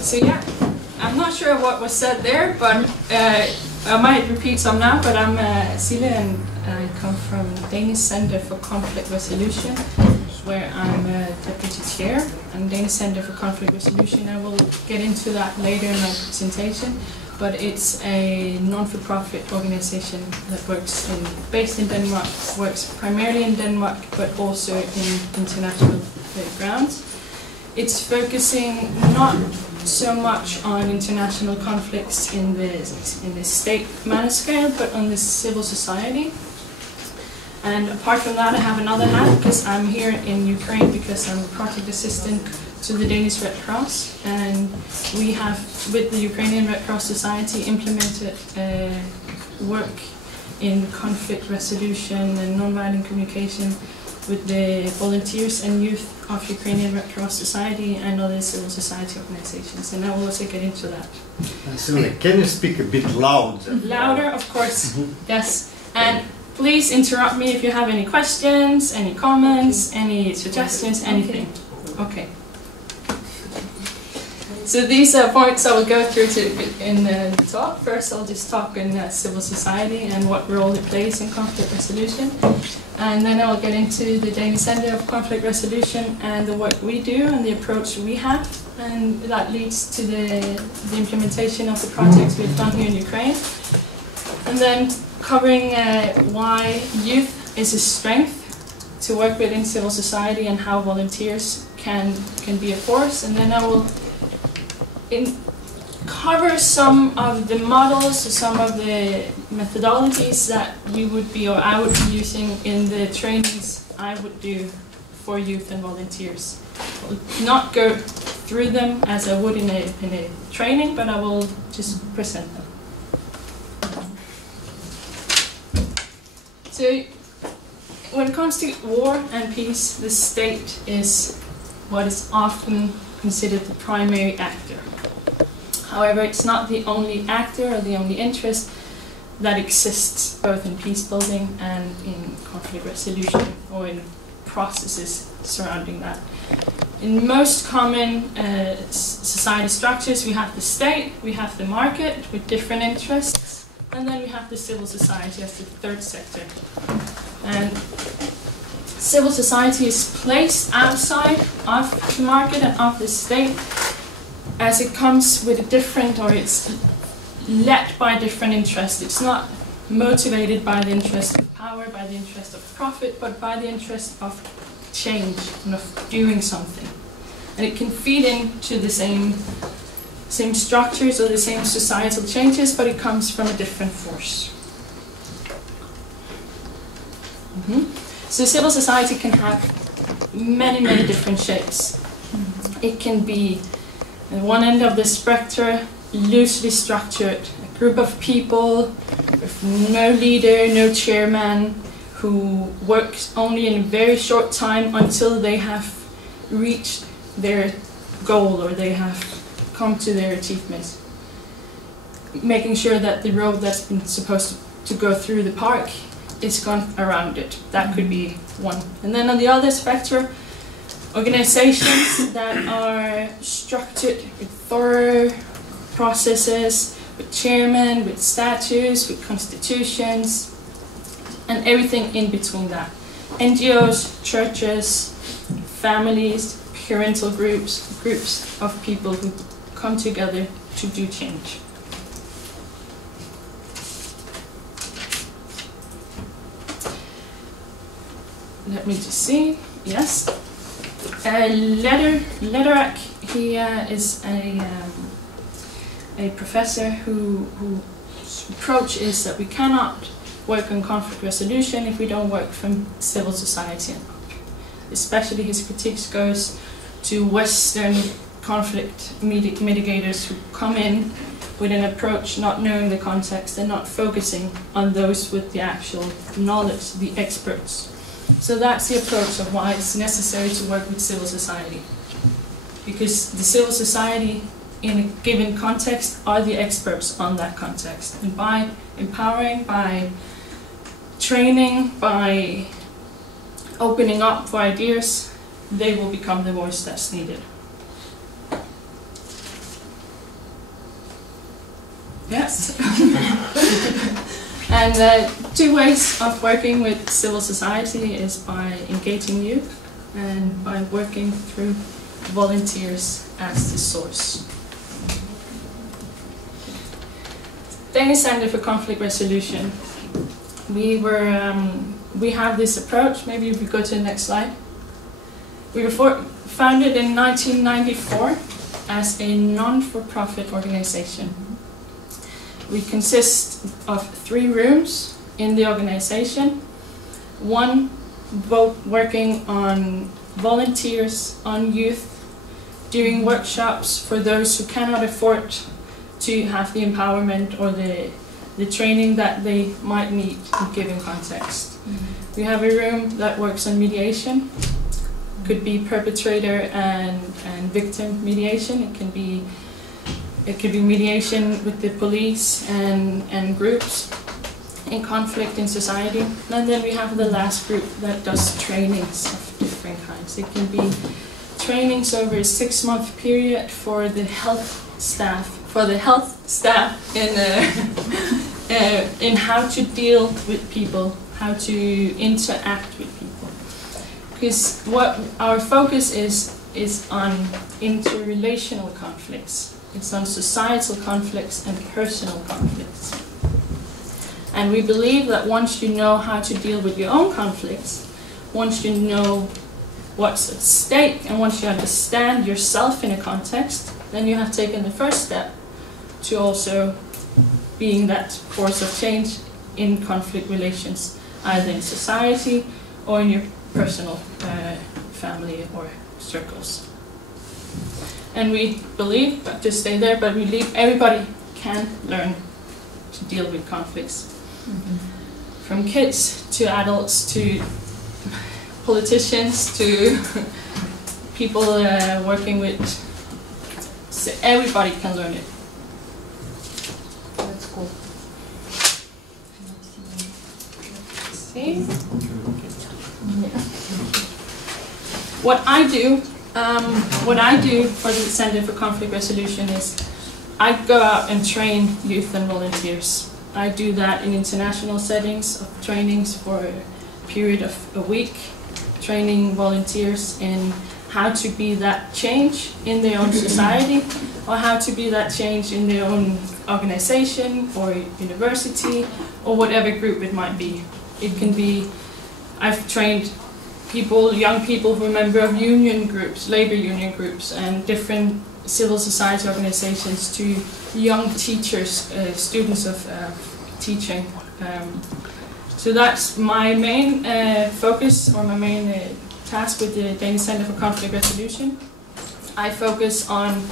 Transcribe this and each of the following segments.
So yeah, I'm not sure what was said there, but I might repeat some now, but I'm Sille and I come from Danish Center for Conflict Resolution, where I'm deputy chair and Danish Center for Conflict Resolution. I will get into that later in my presentation, but it's a non-for-profit organization that based in Denmark, works primarily in Denmark, but also in international grounds. It's focusing not so much on international conflicts in the state manner scale, but on the civil society. And apart from that, I have another hat because I'm here in Ukraine because I'm a project assistant to the Danish Red Cross, and we have, with the Ukrainian Red Cross Society, implemented work in conflict resolution and nonviolent communication with the volunteers and youth of Ukrainian Red Cross Society and other civil society organizations, and I will also get into that. Can you speak a bit louder? Louder, of course, yes. And please interrupt me if you have any questions, any comments, any suggestions, anything. Okay. So these are points I will go through in the talk. First, I'll just talk in civil society and what role it plays in conflict resolution. And then I'll get into the Danish Center of Conflict Resolution and the work we do and the approach we have. And that leads to the implementation of the projects we've done here in Ukraine. And then covering why youth is a strength to work with in civil society and how volunteers can be a force. And then I will cover some of the models, some of the methodologies that you would be, or I would be using in the trainings I would do for youth and volunteers. I will not go through them as I would in a training, but I will just present them. So when it comes to war and peace, the state is what is often considered the primary actor. However, it's not the only actor or the only interest that exists both in peace building and in conflict resolution or in processes surrounding that. In most common society structures, we have the state, we have the market with different interests, and then we have the civil society as the third sector. And civil society is placed outside of the market and of the state, as it comes with a different, or it's led by different interests. It's not motivated by the interest of power, by the interest of profit, but by the interest of change and of doing something. And it can feed into the same structures or the same societal changes, but it comes from a different force. So civil society can have many, many different shapes. It can be at one end of the spectrum, loosely structured, a group of people with no leader, no chairman, who works only in a very short time until they have reached their goal or they have come to their achievements. Making sure that the road that's been supposed to go through the park is gone around it. That could be one. And then on the other spectrum, organizations that are structured with thorough processes, with chairmen, with statutes, with constitutions, and everything in between that. NGOs, churches, families, parental groups of people who come together to do change. Let me just see. Yes. Lederak, he is a professor whose approach is that we cannot work on conflict resolution if we don't work from civil society and up. Especially his critiques goes to Western conflict mitigators who come in with an approach not knowing the context and not focusing on those with the actual knowledge, the experts. So that's the approach of why it's necessary to work with civil society. Because the civil society in a given context are the experts on that context. And by empowering, by training, by opening up for ideas, they will become the voice that's needed. Yes. And two ways of working with civil society is by engaging youth and by working through volunteers as the source. Danish Center for Conflict Resolution. We have this approach. Maybe if we go to the next slide. We were founded in 1994 as a non-for-profit organization. We consist of 3 rooms in the organization. One working on volunteers, on youth, doing workshops for those who cannot afford to have the empowerment or the training that they might need in given context. We have a room that works on mediation. Could be perpetrator and victim mediation. It could be mediation with the police and groups in conflict in society. And then we have the last group that does trainings of different kinds. It can be trainings over a 6-month period for the health staff in how to deal with people, how to interact with people. Because what our focus is on interrelational conflicts. It's on societal conflicts and personal conflicts. And we believe that once you know how to deal with your own conflicts, once you know what's at stake, and once you understand yourself in a context, then you have taken the first step to also being that force of change in conflict relations, either in society or in your personal family or circles. And we believe, but to stay there, but we believe everybody can learn to deal with conflicts. From kids to adults to politicians to people working with, so everybody can learn it. That's cool. See? What I do for the Center for Conflict Resolution is I go out and train youth and volunteers. I do that in international settings of trainings for a period of a week, training volunteers in how to be that change in their own society, or how to be that change in their own organization or university or whatever group it might be. It can be, I've trained people, young people who are member of union groups, labor union groups, and different civil society organizations, to young teachers, students of teaching. So that's my main focus, or my main task with the Danish Center for Conflict Resolution. I focus on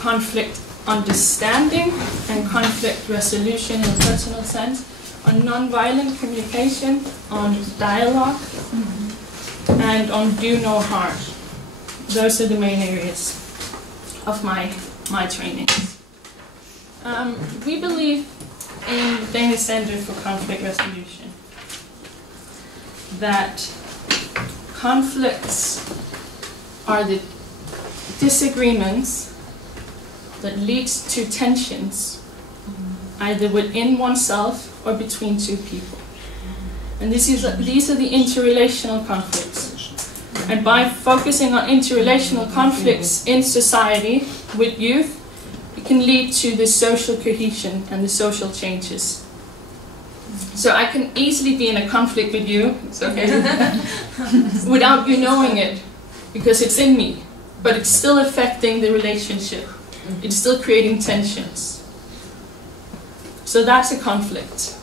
conflict understanding and conflict resolution in a personal sense, on non-violent communication, on dialogue, and on do no harm. Those are the main areas of my trainings. We believe in the Danish Center for Conflict Resolution that conflicts are the disagreements that leads to tensions, either within oneself or between two people. And these are the interrelational conflicts. And by focusing on interrelational conflicts in society with youth, it can lead to the social cohesion and the social changes. So I can easily be in a conflict with you, it's okay, without you knowing it, because it's in me, but it's still affecting the relationship. It's still creating tensions. So that's a conflict.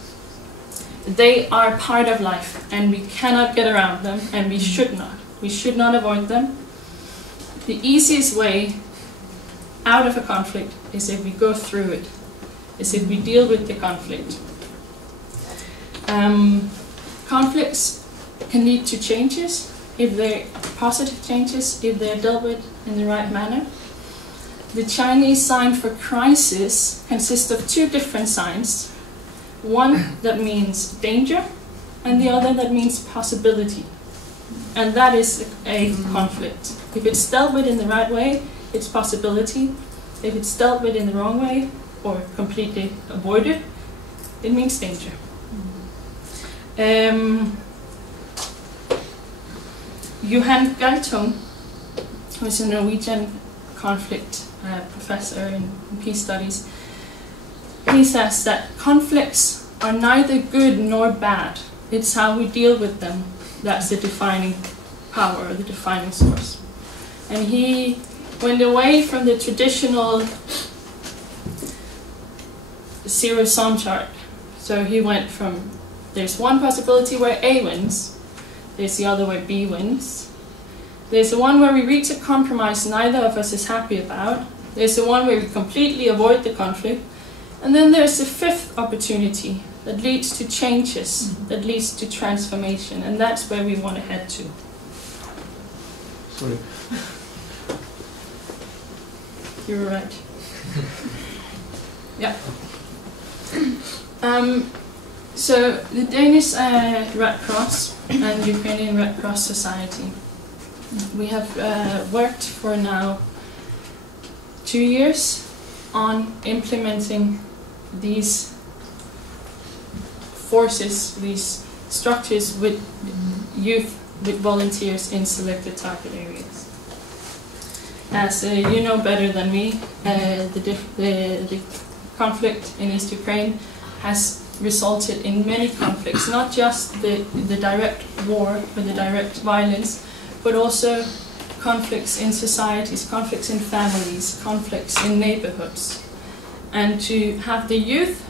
They are part of life, and we cannot get around them, and we should not. We should not avoid them. The easiest way out of a conflict is if we go through it, is if we deal with the conflict. Conflicts can lead to changes, if they're positive changes, if they're dealt with in the right manner. The Chinese sign for crisis consists of 2 different signs. One that means danger, and the other that means possibility. And that is a conflict. If it's dealt with in the right way, it's possibility. If it's dealt with in the wrong way, or completely avoided, it means danger. Johan Galtung, who is a Norwegian conflict professor in peace studies, he says that conflicts are neither good nor bad. It's how we deal with them that's the defining power, or the defining source. And he went away from the traditional zero-sum chart. So he went from, there's one possibility where A wins, there's the other where B wins, there's the one where we reach a compromise neither of us is happy about, there's the one where we completely avoid the conflict, and then there's the fifth opportunity that leads to changes, that leads to transformation, and that's where we want to head to. Sorry. You were right. Yeah. So the Danish Red Cross and Ukrainian Red Cross Society, we have worked for now 2 years on implementing these forces, these structures with youth, with volunteers in selected target areas. As you know better than me, the conflict in East Ukraine has resulted in many conflicts, not just the direct war or the direct violence, but also conflicts in societies, conflicts in families, conflicts in neighborhoods. And to have the youth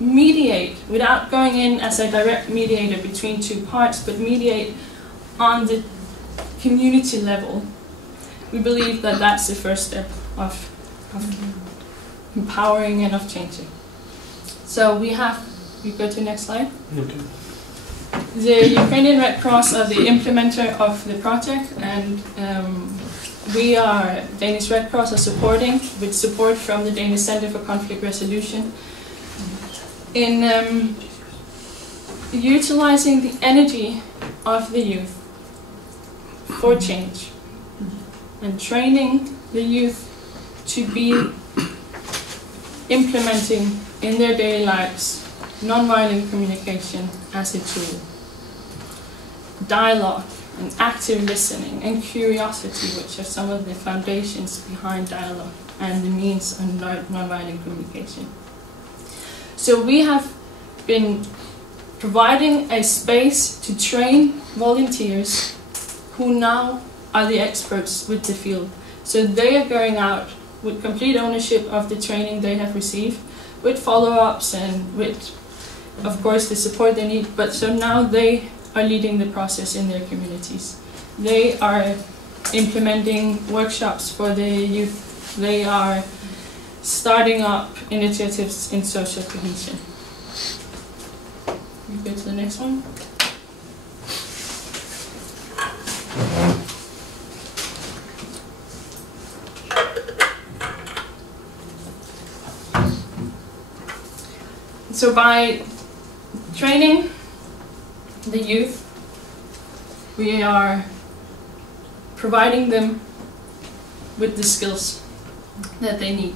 mediate, without going in as a direct mediator between two parts, but mediate on the community level, we believe that that's the first step of empowering and of changing. So we have, you go to the next slide. Okay. The Ukrainian Red Cross are the implementer of the project, and we are, Danish Red Cross are supporting, with support from the Danish Center for Conflict Resolution, in utilizing the energy of the youth for change, and training the youth to be implementing in their daily lives nonviolent communication as a tool, dialogue and active listening and curiosity, which are some of the foundations behind dialogue and the means of nonviolent communication. So we have been providing a space to train volunteers who now are the experts with the field. So they are going out with complete ownership of the training they have received, with follow-ups and with, of course, the support they need. But so now they are leading the process in their communities. They are implementing workshops for the youth. They are starting up initiatives in social cohesion. You go to the next one. So by training the youth, we are providing them with the skills that they need,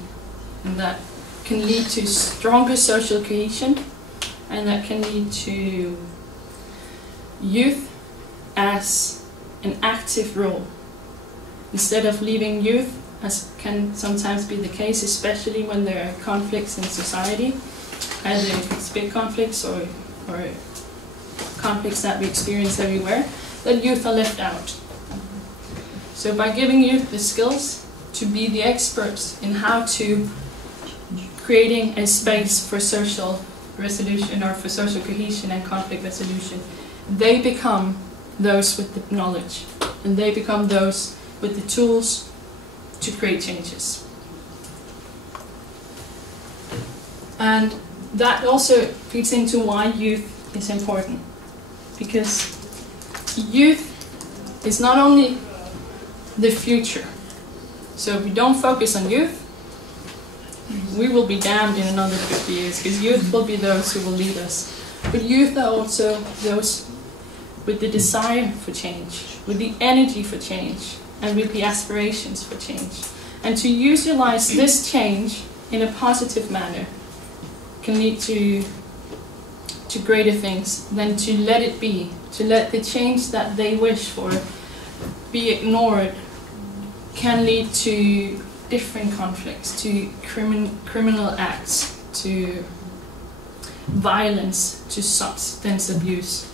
and that can lead to stronger social cohesion, and that can lead to youth as an active role, instead of leaving youth, as can sometimes be the case, especially when there are conflicts in society, either it's big conflicts or conflicts that we experience everywhere, that youth are left out. So by giving youth the skills to be the experts in how to creating a space for social resolution, or for social cohesion and conflict resolution, they become those with the knowledge, and they become those with the tools to create changes. And that also feeds into why youth is important, because youth is not only the future. So if we don't focus on youth, we will be damned in another 50 years, because youth will be those who will lead us. But youth are also those with the desire for change, with the energy for change, and with the aspirations for change. And to utilize this change in a positive manner can lead to greater things than to let it be, to let the change that they wish for be ignored, can lead to different conflicts, to criminal acts, to violence, to substance abuse.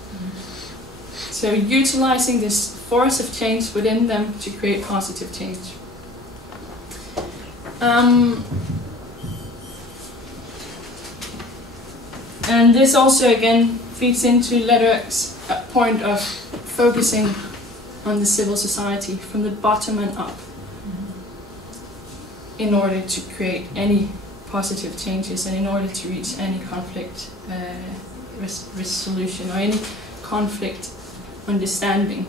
So utilizing this force of change within them to create positive change. And this also again feeds into letter X's point of focusing on the civil society from the bottom and up in order to create any positive changes and in order to reach any conflict resolution or any conflict understanding.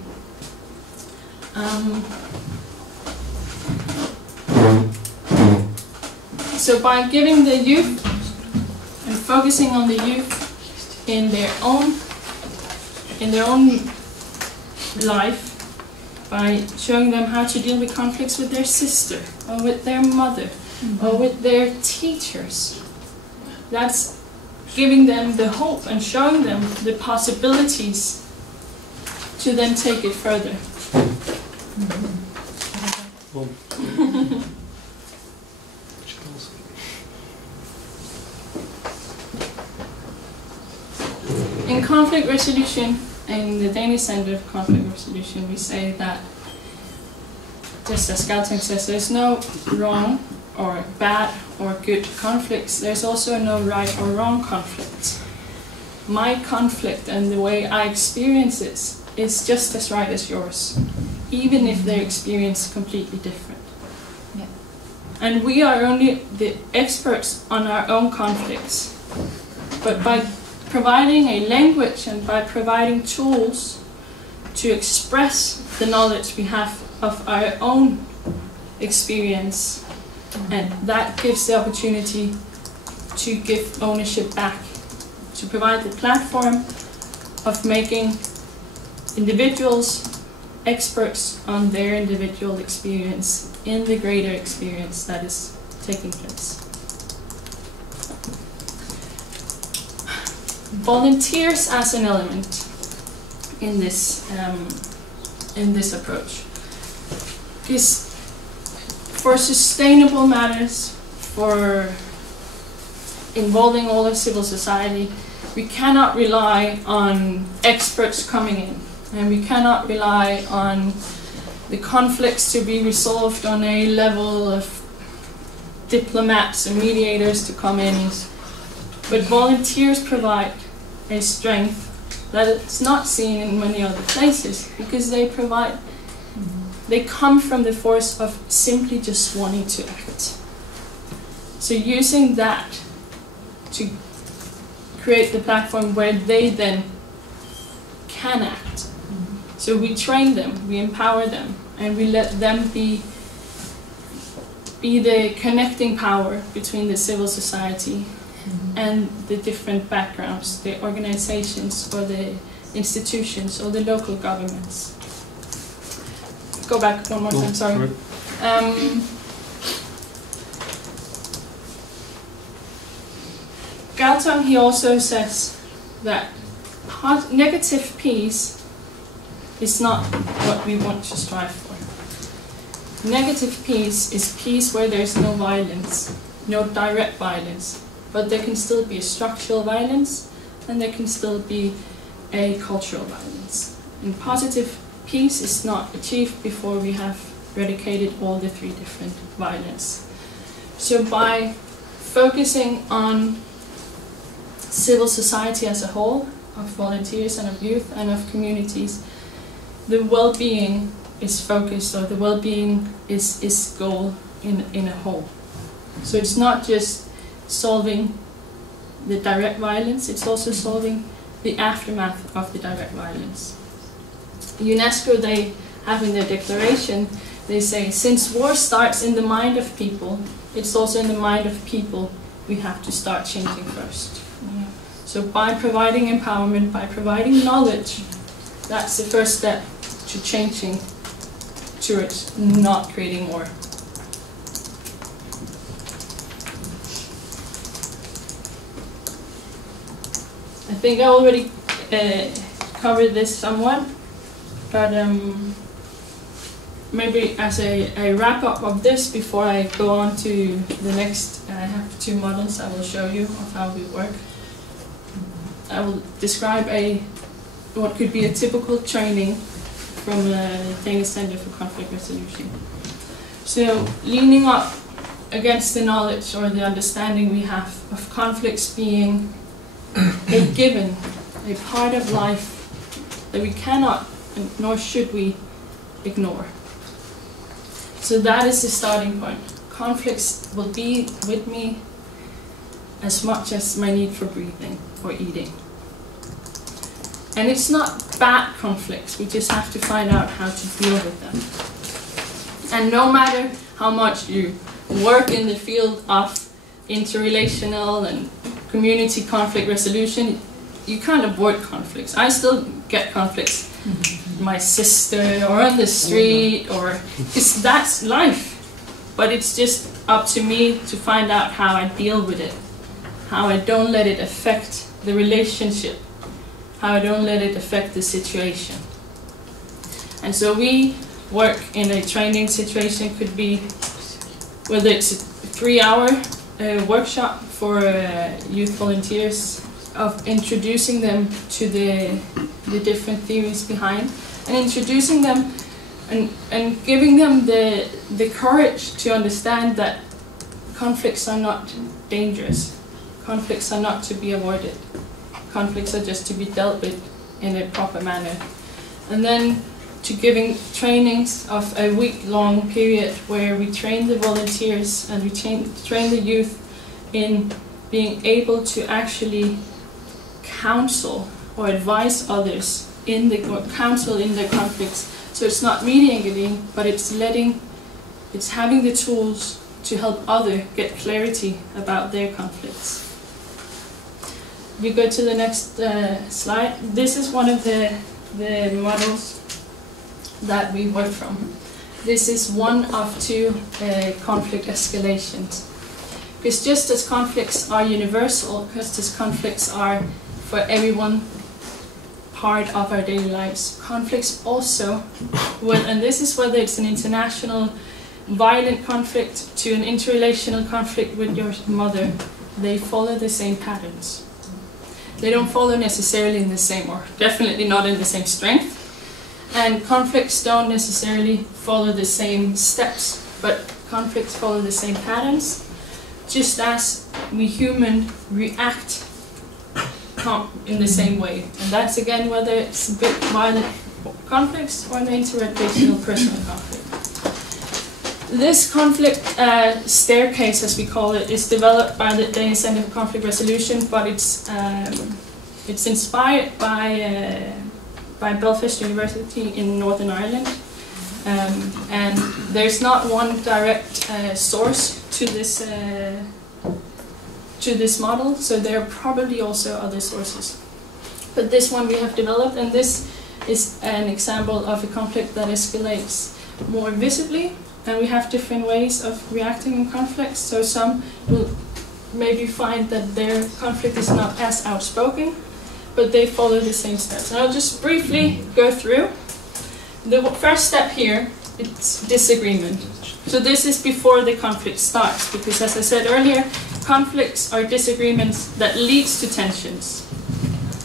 So by giving the youth and focusing on the youth in their own life, by showing them how to deal with conflicts with their sister or with their mother or with their teachers, that's giving them the hope and showing them the possibilities to then take it further. In conflict resolution, in the Danish Center for Conflict Resolution, we say that, just as Galtung says, there's no wrong or bad or good conflicts. There's also no right or wrong conflicts. My conflict and the way I experience it is just as right as yours, even if their experience is completely different. Yeah. And we are only the experts on our own conflicts. But by providing a language and by providing tools to express the knowledge we have of our own experience, and that gives the opportunity to give ownership back, to provide the platform of making individuals experts on their individual experience in the greater experience that is taking place. Volunteers as an element in this approach is for sustainable matters, for involving all of civil society. We cannot rely on experts coming in, and we cannot rely on the conflicts to be resolved on a level of diplomats and mediators to come in. But volunteers provide a strength that is not seen in many other places, because they come from the force of simply just wanting to act. So using that to create the platform where they then can act. So we train them, we empower them, and we let them be the connecting power between the civil society and the different backgrounds, the organizations or the institutions or the local governments. Go back one more time, sorry. Galtung, he also says that negative peace is not what we want to strive for. Negative peace is peace where there's no violence, no direct violence, but there can still be a structural violence and there can still be a cultural violence. And positive peace is not achieved before we have eradicated all the three different violence. So by focusing on civil society as a whole, of volunteers and of youth and of communities, the well-being is focused, or the well-being is goal in a whole. So it's not just solving the direct violence, it's also solving the aftermath of the direct violence. UNESCO, they have in their declaration, they say, since war starts in the mind of people, it's also in the mind of people we have to start changing first. So by providing empowerment, by providing knowledge, that's the first step to changing towards not creating war. think I already covered this somewhat, but maybe as a wrap-up of this, before I go on to the next, I have 2 models I will show you of how we work. I will describe what could be a typical training from the Danish Center for Conflict Resolution. So, leaning up against the knowledge or the understanding we have of conflicts being a given, a part of life that we cannot, nor should we, ignore. So that is the starting point. Conflicts will be with me as much as my need for breathing or eating. And it's not bad conflicts, we just have to find out how to deal with them. And no matter how much you work in the field of interrelational and community conflict resolution, you can't avoid conflicts. I still get conflicts with my sister or on the street, or that's life. But it's just up to me to find out how I deal with it, how I don't let it affect the relationship, how I don't let it affect the situation. And so we work in a training situation, could be whether it's a 3-hour workshop for youth volunteers, of introducing them to the different theories behind, and introducing them and giving them the courage to understand that conflicts are not dangerous. Conflicts are not to be avoided. Conflicts are just to be dealt with in a proper manner. And then to giving trainings of a week-long period where we train the volunteers and we train the youth in being able to actually counsel or advise others or counsel in their conflicts. So it's not mediating, but it's having the tools to help others get clarity about their conflicts. If you go to the next slide, this is one of the models that we work from. This is one of 2 conflict escalations. Because just as conflicts are universal, just as conflicts are for everyone part of our daily lives, conflicts also, and this is whether it's an international violent conflict to an interrelational conflict with your mother, they follow the same patterns. They don't follow necessarily in the same, or definitely not in the same strength, and conflicts don't necessarily follow the same steps, but conflicts follow the same patterns, just as we humans react in the same way. And that's again whether it's big violent conflicts or an interrelational personal conflict. This conflict staircase, as we call it, is developed by the Danish Center for Conflict Resolution, but it's inspired by Belfast University in Northern Ireland. And there's not one direct source to this model, so there are probably also other sources. But this one we have developed, and this is an example of a conflict that escalates more visibly, and we have different ways of reacting in conflicts. So some will maybe find that their conflict is not as outspoken, but they follow the same steps. And I'll just briefly go through. The first step here, it's disagreement. So this is before the conflict starts, because as I said earlier, conflicts are disagreements that leads to tensions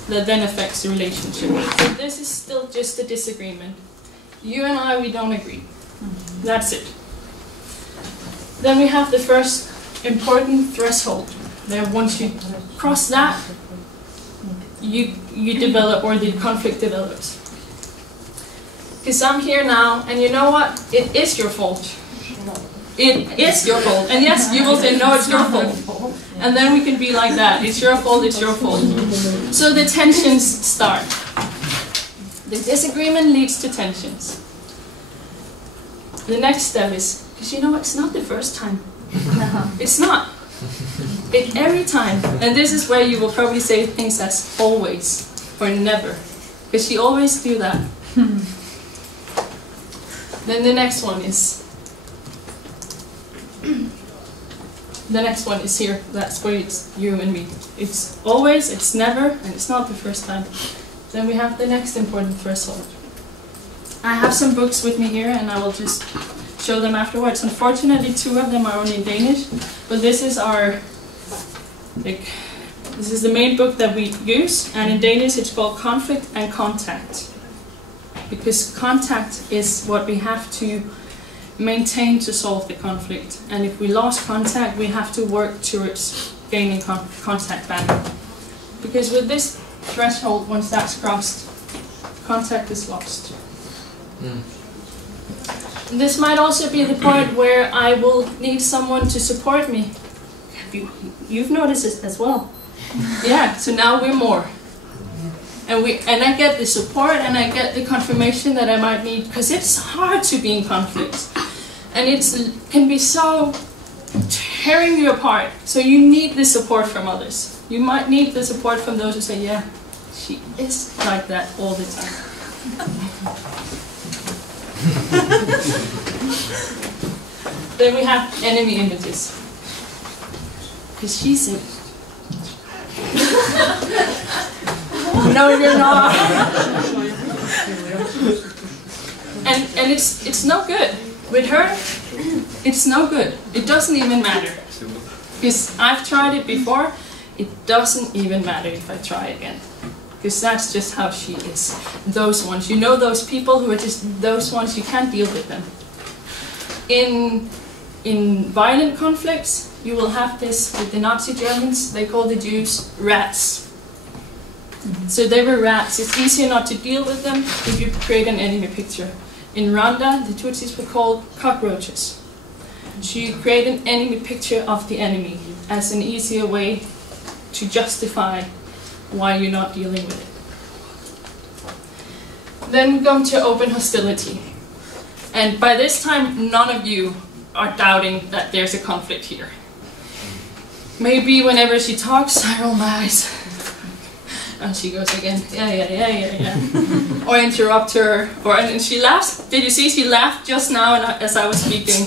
that then affects the relationship. So this is still just a disagreement. You and I, we don't agree. That's it. Then we have the first important threshold. There, once you cross that, you develop, or the conflict develops. Because I'm here now, and you know what? It is your fault. It is your fault. And yes, you will say, no, it's your fault. And then we can be like that. It's your fault, it's your fault. So the tensions start. The disagreement leads to tensions. The next step is, because you know what, it's not the first time. It's not. Every time. And this is where you will probably say things as always or never. Because you always do that. Then the next one is the next one is here. That's where it's you and me. It's always, it's never, and it's not the first time. Then we have the next important threshold. I have some books with me here, and I will just show them afterwards. Unfortunately, 2 of them are only in Danish, but this is our, this is the main book that we use, and in Danish it's called Conflict and Contact. Because contact is what we have to maintain to solve the conflict. And if we lost contact, we have to work towards gaining contact back. Because with this threshold, once that's crossed, contact is lost. This might also be the point where I will need someone to support me. You've noticed it as well. Yeah, so now we're more. And I get the support and I get the confirmation that I might need, because it's hard to be in conflict. And it can be so tearing you apart. So you need the support from others. You might need the support from those who say, yeah, she is like that all the time. Then we have enemy images. Because she's in. No, you're not. And it's no good. With her, it's no good. It doesn't even matter. Because I've tried it before, it doesn't even matter if I try again. Because that's just how she is. Those ones, you know, those people who are just those ones, you can't deal with them. In violent conflicts, you will have this with the Nazi Germans. They call the Jews rats. So they were rats. It's easier not to deal with them if you create an enemy picture. In Rwanda, the Tutsis were called cockroaches. So you create an enemy picture of the enemy as an easier way to justify why you're not dealing with it. Then we come to open hostility. And by this time, none of you are doubting that there's a conflict here. Maybe whenever she talks, I roll my eyes. And she goes again, yeah. Or interrupt her, and she laughs. Did you see she laughed just now as I was speaking?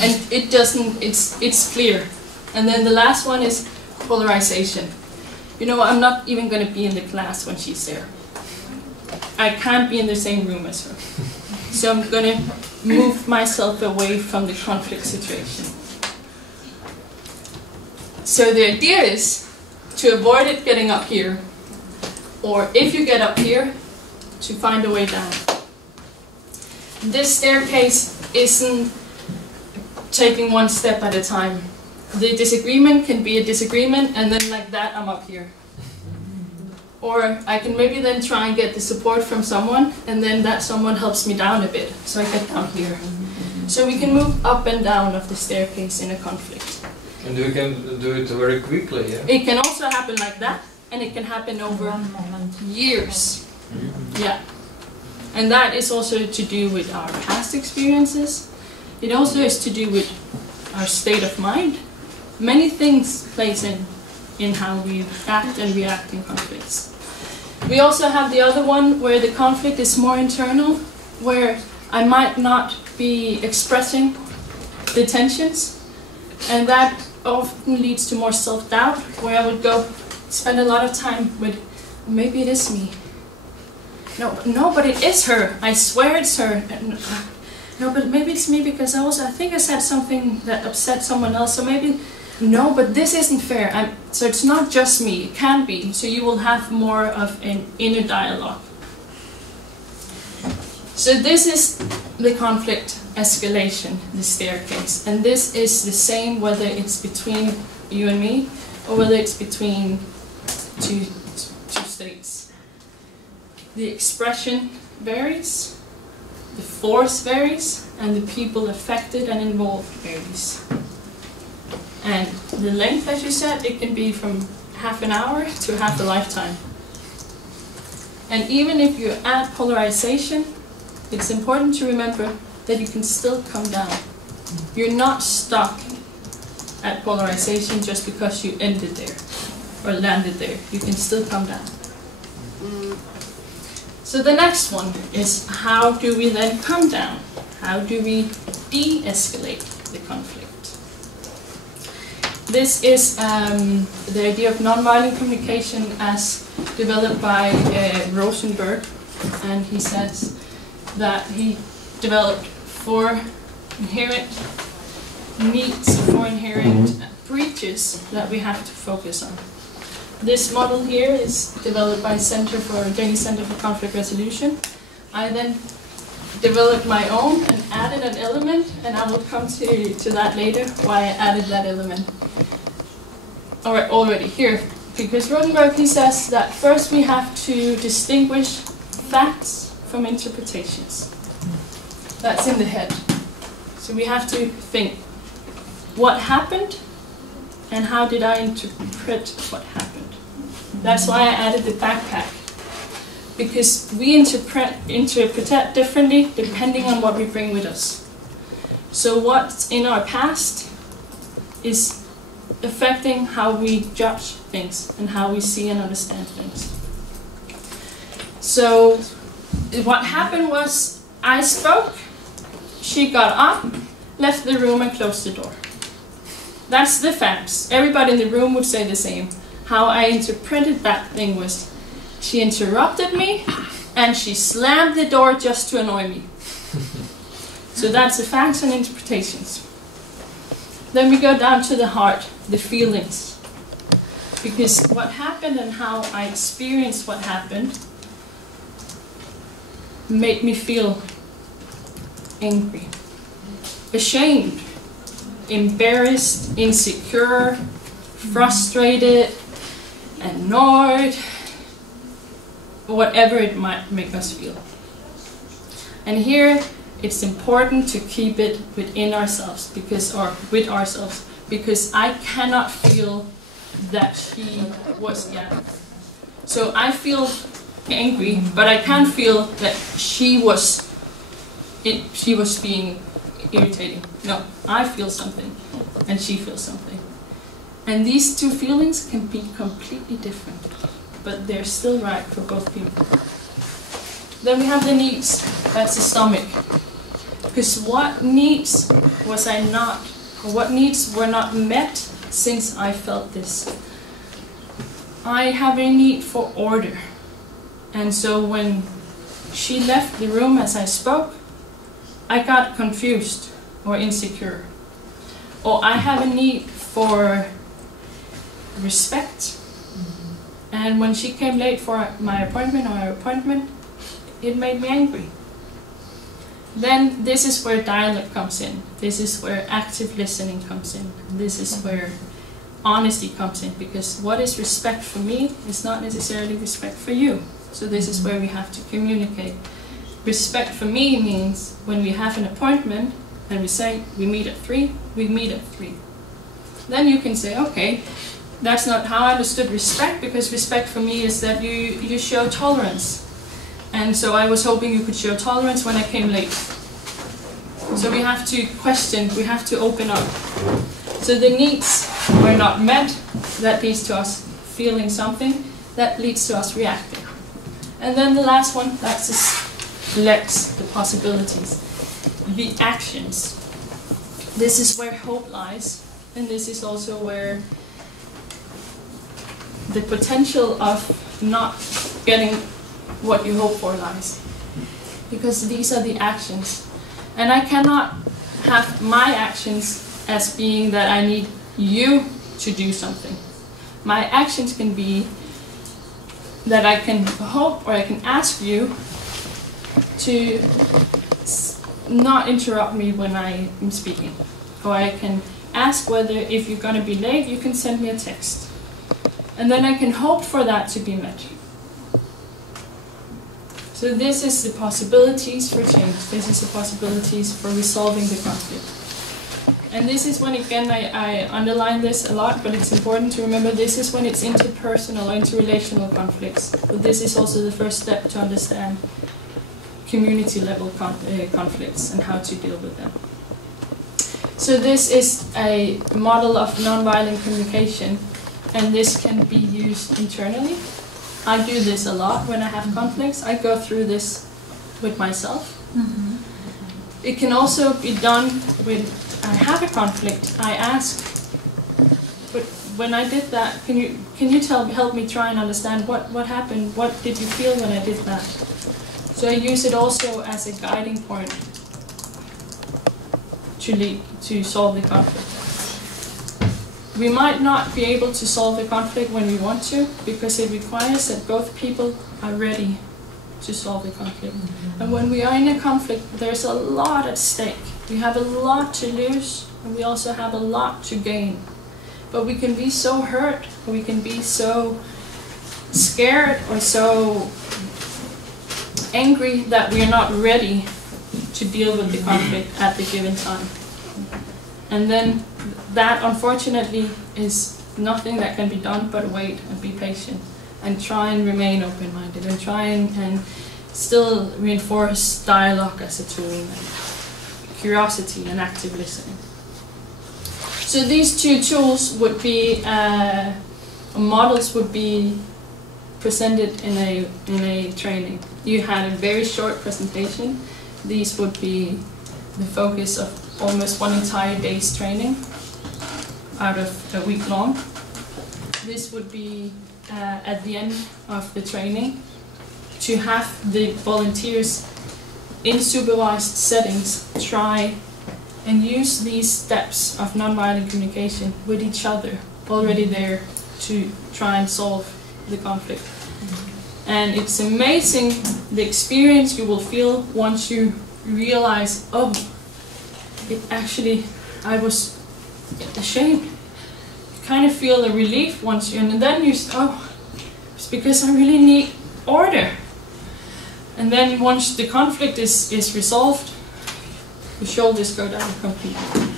And it doesn't, it's clear. And then the last one is polarization. You know, I'm not even going to be in the class when she's there. I can't be in the same room as her. So I'm going to move myself away from the conflict situation. So the idea is to avoid it getting up here, or if you get up here, to find a way down. This staircase isn't taking one step at a time. The disagreement can be a disagreement, and then like that, I'm up here. Or I can maybe then try and get the support from someone, and then that someone helps me down a bit, so I get down here. So we can move up and down of the staircase in a conflict. And we can do it very quickly, yeah? It can also happen like that, and it can happen over years. Yeah. And that is also to do with our past experiences. It also is to do with our state of mind. Many things plays in how we act and react in conflicts. We also have the other one where the conflict is more internal, where I might not be expressing the tensions, and that often leads to more self-doubt, where I would go spend a lot of time with, maybe it is me. No, but it is her. I swear it's her. No, but maybe it's me because I think I said something that upset someone else, so maybe, no, but this isn't fair. So it's not just me, it can be. So you will have more of an inner dialogue. So this is the conflict escalation, the staircase. And this is the same whether it's between you and me, or whether it's between two states. The expression varies, the force varies, and the people affected and involved varies. And the length, as you said, it can be from half an hour to half a lifetime. And even if you're at polarization, it's important to remember that you can still come down. You're not stuck at polarization just because you ended there or landed there. You can still come down. So the next one is, how do we then come down? How do we de-escalate the conflict? This is the idea of nonviolent communication as developed by Rosenberg, and he says that he developed 4 inherent needs, 4 inherent breaches that we have to focus on. This model here is developed by Danish Center for Conflict Resolution. I then developed my own and added an element, and I will come to that later, why I added that element already here. Because Rosenberg, he says that first we have to distinguish facts from interpretations. That's in the head. So we have to think, what happened and how did I interpret what happened? That's why I added the backpack. Because we interpret differently depending on what we bring with us. So what's in our past is affecting how we judge things and how we see and understand things. So what happened was I spoke, she got up, left the room and closed the door. That's the facts. Everybody in the room would say the same. How I interpreted that thing was she interrupted me and she slammed the door just to annoy me. So that's the facts and interpretations. Then we go down to the heart, the feelings. Because what happened and how I experienced what happened made me feel angry, ashamed, embarrassed, insecure, frustrated, annoyed, whatever it might make us feel. And here it's important to keep it within ourselves, with ourselves, because I cannot feel that she was, So I feel angry, but I can't feel that she was being irritating. No, I feel something, and she feels something. And these 2 feelings can be completely different, but they're still right for both people. Then we have the needs. That's the stomach. Because what needs were not met since I felt this? I have a need for order. And so when she left the room as I spoke, I got confused or insecure. Or I have a need for respect. And when she came late for my appointment or our appointment, it made me angry. Then this is where dialogue comes in. This is where active listening comes in. This is where honesty comes in, because what is respect for me is not necessarily respect for you. So this is where we have to communicate. Respect for me means when we have an appointment and we say we meet at 3, we meet at 3. Then you can say, okay, that's not how I understood respect, because respect for me is that you show tolerance. And so I was hoping you could show tolerance when I came late. So we have to question, we have to open up. So the needs were not met, that leads to us feeling something, that leads to us reacting. And then the last one, that's the possibilities, the actions. This is where hope lies, and this is also where the potential of not getting what you hope for lies. Because these are the actions. And I cannot have my actions as being that I need you to do something. My actions can be that I can hope or I can ask you to not interrupt me when I am speaking. Or I can ask whether if you're going to be late, you can send me a text. And then I can hope for that to be met. So this is the possibilities for change. This is the possibilities for resolving the conflict. And this is when, again, I underline this a lot, but it's important to remember this is when it's interpersonal or interrelational conflicts. But this is also the first step to understand community-level conflicts and how to deal with them. So this is a model of nonviolent communication, and this can be used internally. I do this a lot when I have conflicts. I go through this with myself. Mm-hmm. It can also be done when I have a conflict. I ask, when I did that, can you help me try and understand what happened? What did you feel when I did that? So I use it also as a guiding point to solve the conflict. We might not be able to solve the conflict when we want to, because it requires that both people are ready to solve the conflict. And when we are in a conflict, there's a lot at stake. We have a lot to lose, and we also have a lot to gain. But we can be so hurt, or we can be so scared or so angry that we are not ready to deal with the conflict at the given time. And then that, unfortunately, is nothing that can be done but wait and be patient and try and remain open-minded and try and still reinforce dialogue as a tool and curiosity and active listening. So these two tools would be, models would be presented in a training. You had a very short presentation. These would be the focus of almost one entire day's training out of a week long. This would be at the end of the training to have the volunteers in supervised settings try and use these steps of nonviolent communication with each other already there to try and solve the conflict. And it's amazing the experience you will feel once you realize, oh, it actually, I was ashamed. You kind of feel a relief once you, and then you, oh, it's because I really need order. And then once the conflict is resolved, the shoulders go down completely.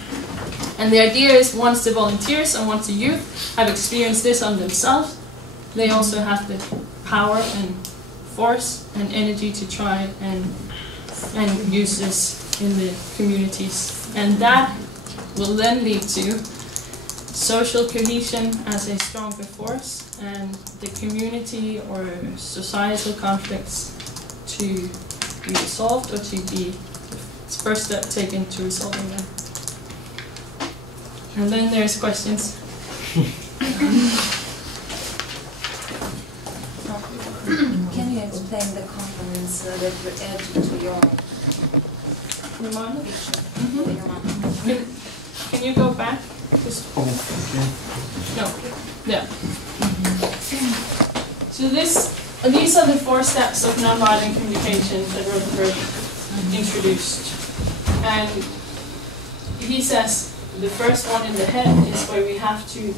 And the idea is once the volunteers and once the youth have experienced this on themselves, they also have the power and force and energy to try and use this in the communities. And that will then lead to social cohesion as a stronger force and the community or societal conflicts to be resolved or to be the first step taken to resolving them. And then there's questions. Can you explain the components that you add to your picture? Can you go back? Just no. Yeah. So these are the 4 steps of nonviolent communication that Rosenberg introduced. And he says the first one in the head is where we have to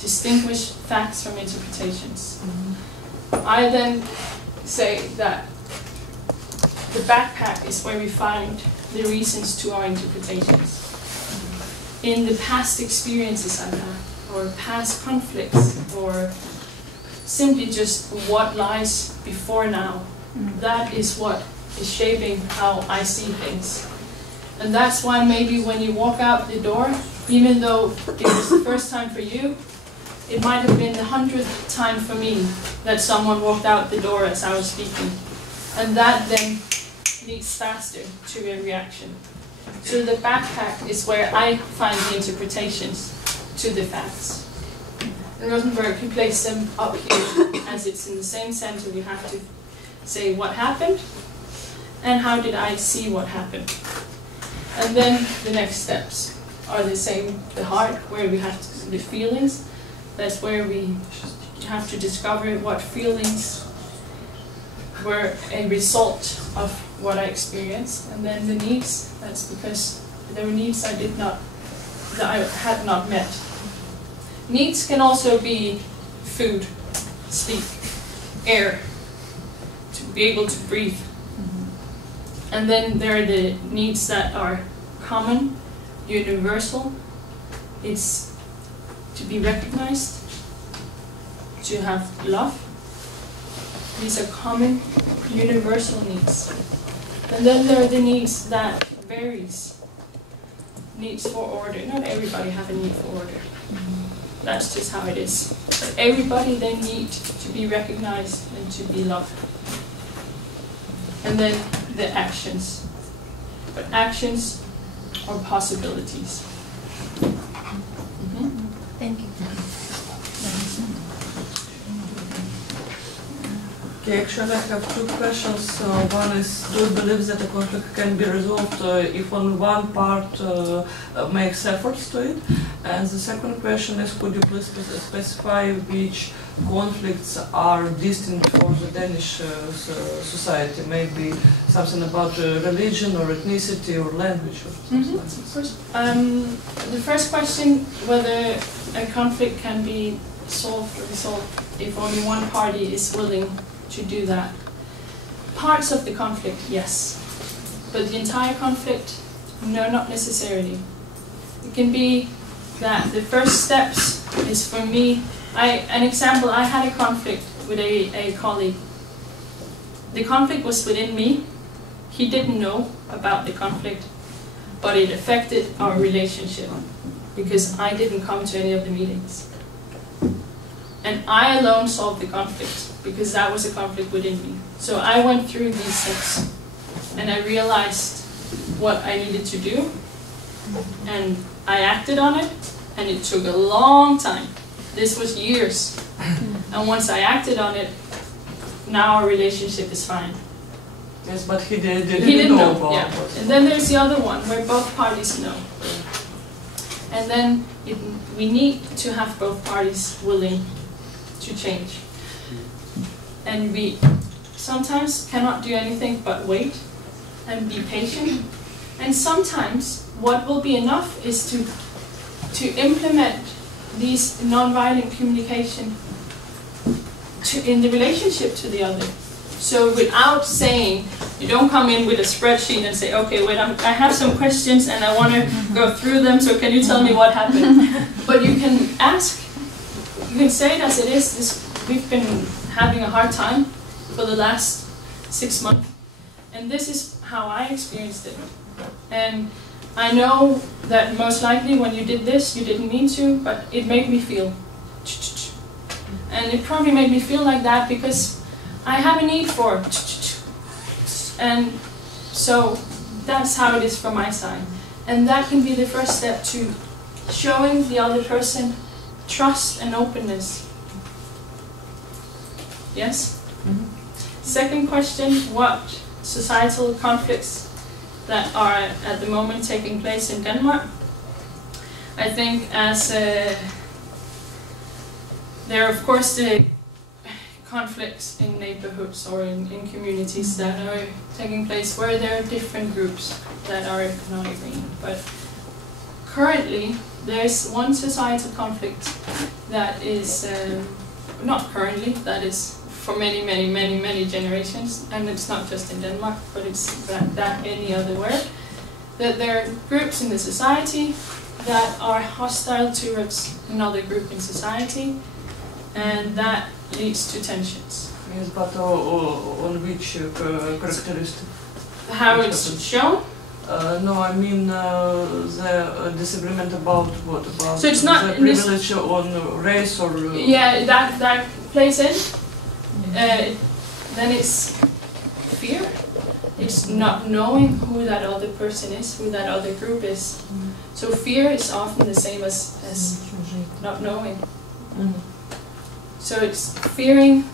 distinguish facts from interpretations. I then say that the backpack is where we find the reasons to our interpretations. In the past experiences I've had, or past conflicts, or simply just what lies before now, that is what is shaping how I see things. And that's why maybe when you walk out the door, even though it was the first time for you, it might have been the 100th time for me that someone walked out the door as I was speaking. And that then leads faster to a reaction. So the backpack is where I find the interpretations to the facts. And Rosenberg, he placed them up here, as it's in the same center. We have to say what happened, and how did I see what happened. And then the next steps are the same. The heart, where we have the feelings, that's where we have to discover what feelings were a result of what I experienced. And then the needs, that's because there were needs that I had not met. Needs can also be food, sleep, air, to be able to breathe. And then there are the needs that are common, universal. It's to be recognized, to have love. These are common, universal needs. And then there are the needs that varies. Needs for order. Not everybody have a need for order. That's just how it is. But everybody, they need to be recognized and to be loved. And then the actions. But actions are possibilities. Thank you. Okay, actually, I have two questions. One is, do you believe that a conflict can be resolved if only one part makes efforts to it? And the second question is, could you please specify which conflicts are distinct for the Danish society? Maybe something about religion or ethnicity or language or something like this. The first question, whether a conflict can be solved or resolved if only one party is willing to do that. Parts of the conflict, yes. But the entire conflict, no, not necessarily. It can be that the first steps is for me, an example, I had a conflict with a colleague. The conflict was within me. He didn't know about the conflict, but it affected our relationship because I didn't come to any of the meetings. And I alone solved the conflict because that was a conflict within me. So I went through these steps and I realized what I needed to do and I acted on it, and it took a long time. This was years. And once I acted on it, now our relationship is fine. Yes, but he didn't know about yeah. it. And then there's the other one where both parties know. And then we need to have both parties willing to change. And we sometimes cannot do anything but wait and be patient. And sometimes what will be enough is to implement these non-violent communication in the relationship to the other. So without saying, you don't come in with a spreadsheet and say, okay, wait, I have some questions and I want to go through them, so can you tell me what happened? But you can ask, you can say it as it is. We've been having a hard time for the last 6 months. And this is how I experienced it. And I know that most likely when you did this, you didn't mean to, but it made me feel. And it probably made me feel like that because I have a need for. And so that's how it is from my side. And that can be the first step to showing the other person trust and openness. Yes? Mm-hmm. Second question, what societal conflicts that are at the moment taking place in Denmark? I think there are of course the conflicts in neighborhoods or in communities that are taking place where there are different groups that are not agreeing. But currently there's one societal conflict that is, not currently, that is for many generations, and it's not just in Denmark, but it's that any other where, that there are groups in the society that are hostile towards another group in society, and that leads to tensions. Yes, but on which characteristic? How it's shown? No, I mean the disagreement about what? About so it's not the privilege on race or... Yeah, that plays in. Then it's fear. It's not knowing who that other person is, who that other group is. So fear is often the same as not knowing. So it's fearing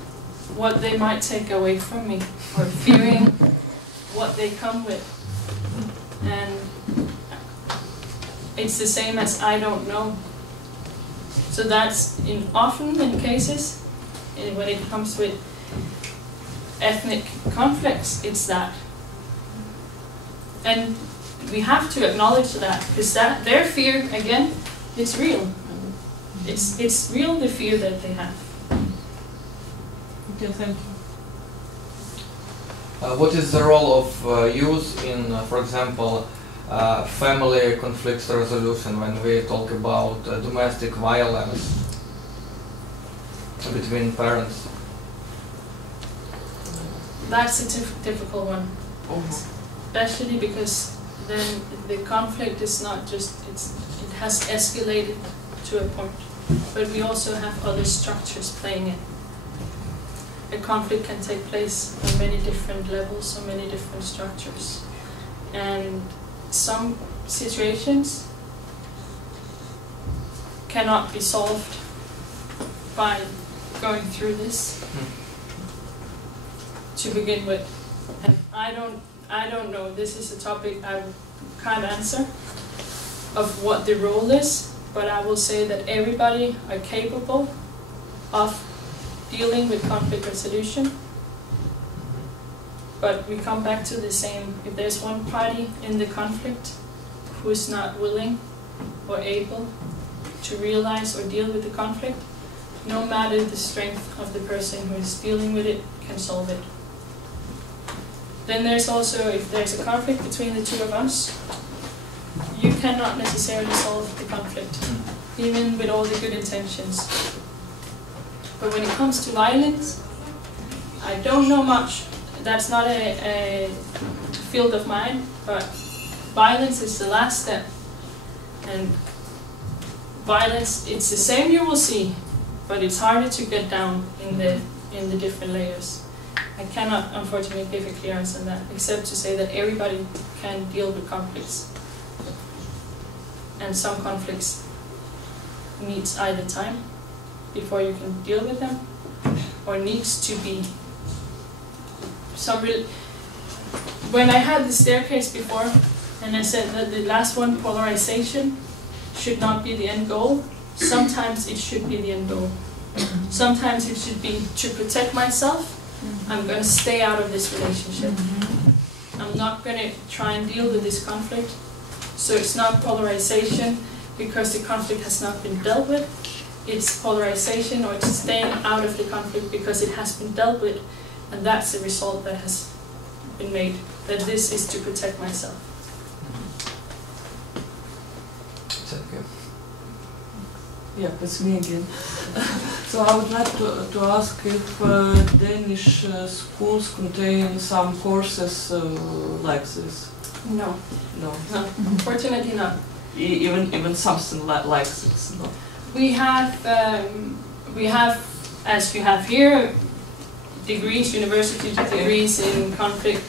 what they might take away from me, or fearing what they come with. And it's the same as I don't know. So that's often in cases, when it comes with ethnic conflicts, it's that. And we have to acknowledge that, because their fear, again, it's real. It's real, the fear that they have. Okay, thank you. What is the role of youth in, for example, family conflicts resolution when we talk about domestic violence between parents? That's a difficult one, especially because then the conflict is not just, it has escalated to a point, but we also have other structures playing in. A conflict can take place on many different levels, on many different structures. And some situations cannot be solved by going through this. to begin with. And I don't know, this is a topic I can't answer of what the role is, but I will say that everybody are capable of dealing with conflict resolution. But we come back to the same, if there's one party in the conflict who is not willing or able to realize or deal with the conflict, no matter the strength of the person who is dealing with it, can solve it. Then there's also, if there's a conflict between the two of us, you cannot necessarily solve the conflict, even with all the good intentions. But when it comes to violence, I don't know much. That's not a field of mine, but violence is the last step. And violence, it's the same you will see, but it's harder to get down in the different layers. I cannot, unfortunately, give a clear answer on that, except to say that everybody can deal with conflicts. And some conflicts needs either time before you can deal with them, or needs to be some real. When I had the staircase before, and I said that the last one, polarization, should not be the end goal, sometimes it should be the end goal. Sometimes it should be to protect myself. I'm going to stay out of this relationship. I'm not going to try and deal with this conflict. So it's not polarization because the conflict has not been dealt with. It's polarization, or it's staying out of the conflict because it has been dealt with. And that's the result that has been made, that this is to protect myself. Thank you. Yeah, it's me again. So I would like to ask if Danish schools contain some courses like this. No. No. No, unfortunately not. Even something like this. No. We have, as you have here, degrees, university degrees in conflict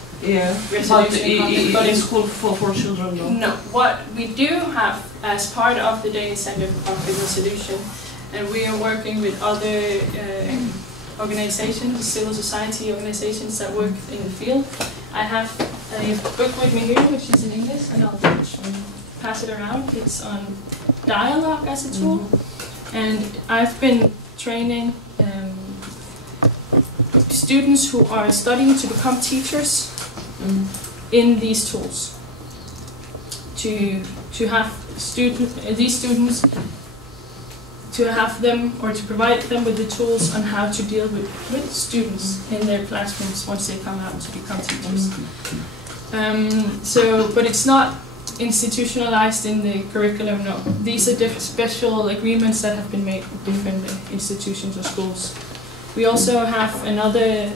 resolution. But in school for children, no? No. What we do have as part of the Danish Center for Conflict Resolution, and we are working with other organizations, civil society organizations that work in the field. I have a book with me here, which is in English, and I'll pass it around. It's on dialogue as a tool, and I've been training students who are studying to become teachers in these tools. To have these students, to have them, or to provide them with the tools on how to deal with students in their classrooms once they come out to become teachers. But it's not institutionalized in the curriculum, no. These are special agreements that have been made with different institutions or schools. We also have another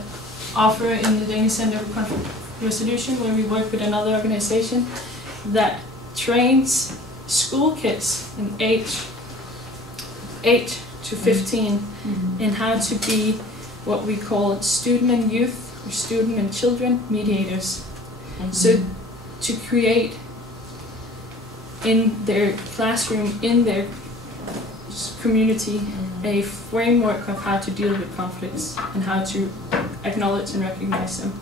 offer in the Danish Center for Conflict Resolution, where we work with another organization that trains school kids in age 8 to 15 in how to be what we call student and youth, or student and children mediators. So to create in their classroom, in their community, a framework of how to deal with conflicts and how to acknowledge and recognize them.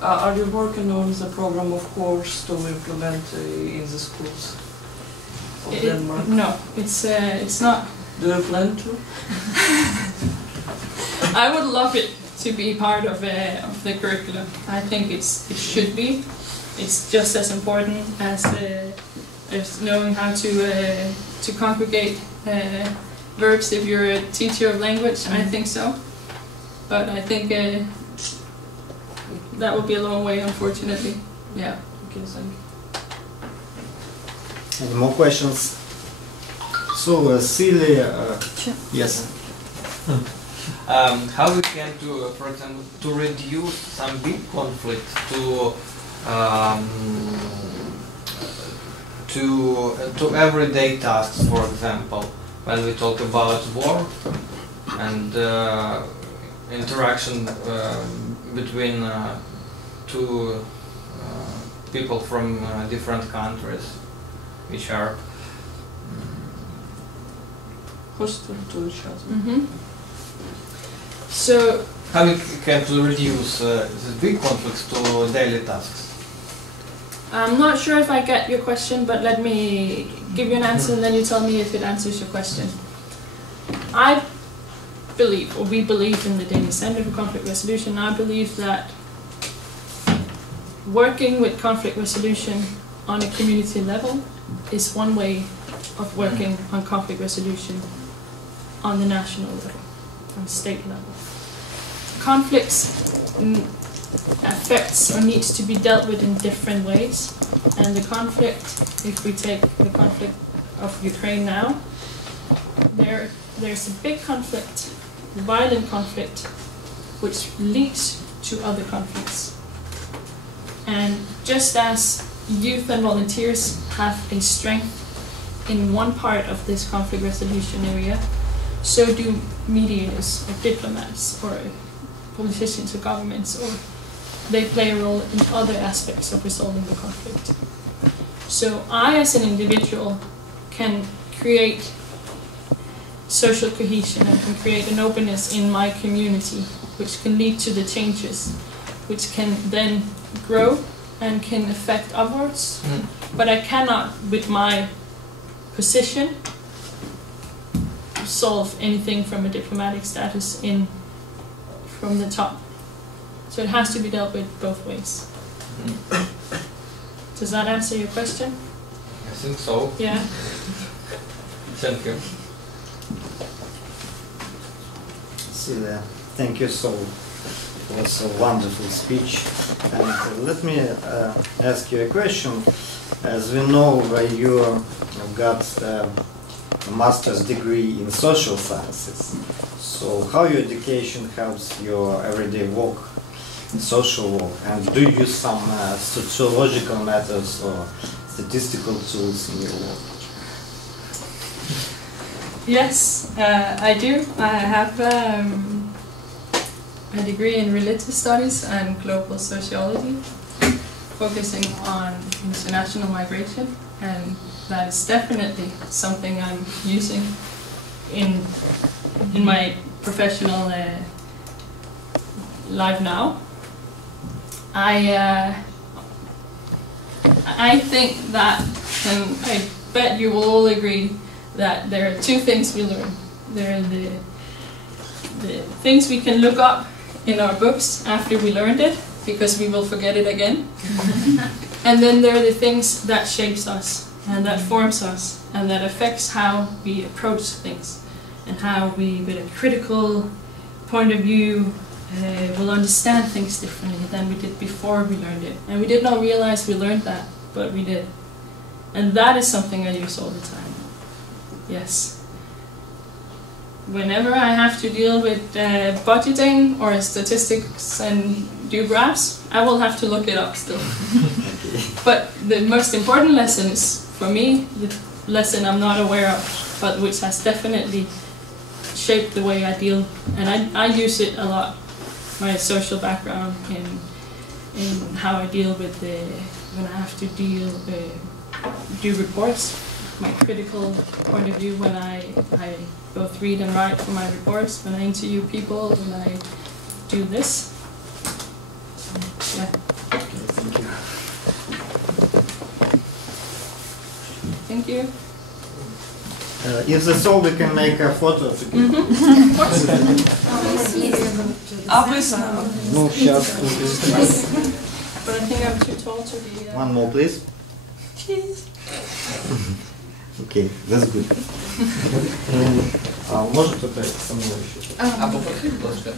Are you working on the program of course to implement in the schools of Denmark? No, it's not. Do you plan to? I would love it to be part of the curriculum. I think it should be. It's just as important as knowing how to congregate verbs if you're a teacher of language. I think so. But I think that would be a long way, unfortunately. Yeah. Okay, thank you. Any more questions? So, Silly, yes. How we can do, for example, to reduce some big conflicts to everyday tasks, for example, when we talk about war and interaction between two people from different countries, which are hostile to each other. So How we can reduce these big conflicts to daily tasks? I'm not sure if I get your question, but let me give you an answer and then you tell me if it answers your question. I believe, or we believe in the Danish Center for Conflict Resolution, I believe that working with conflict resolution on a community level is one way of working on conflict resolution on the national level, on state level. Conflicts affects or needs to be dealt with in different ways, and the conflict, if we take the conflict of Ukraine now, there's a big conflict, violent conflict, which leads to other conflicts. And just as youth and volunteers have a strength in one part of this conflict resolution area, so do mediators or diplomats or politicians or governments, or they play a role in other aspects of resolving the conflict. So I, as an individual, can create social cohesion and can create an openness in my community, which can lead to the changes, which can then grow and can affect upwards. But I cannot, with my position, solve anything from a diplomatic status from the top. So it has to be dealt with both ways. Does that answer your question? I think so. Yeah. Thank you. Silja, thank you so. It was a wonderful speech. And let me ask you a question. As we know, you got a master's degree in social sciences. So how your education helps your everyday work, social work, and do you use some sociological methods or statistical tools in your work? Yes, I do. I have a degree in religious studies and global sociology, focusing on international migration, and that is definitely something I'm using in my professional life now. I think that, and I bet you will all agree, that there are two things we learn. There are the things we can look up in our books after we learned it, because we will forget it again. And then there are the things that shapes us, and that forms us, and that affects how we approach things, and how we, with a critical point of view, will understand things differently than we did before we learned it. And we did not realize we learned that, but we did. And that is something I use all the time. Yes. Whenever I have to deal with budgeting or statistics and do graphs, I will have to look it up still. But the most important lesson is, for me, the lesson I'm not aware of, but which has definitely shaped the way I deal, and I use it a lot, my social background in how I deal with when I have to do reports, my critical point of view when I both read and write for my reports, when I interview people, when I do this. So, yeah. Thank you. Thank you. If that's all, we can make a photo together. Of course. No, just But I think I'm too tall to be... one more, please. Cheers. Okay, that's good. Может кто-то со мной еще? А попросить, будь ласка.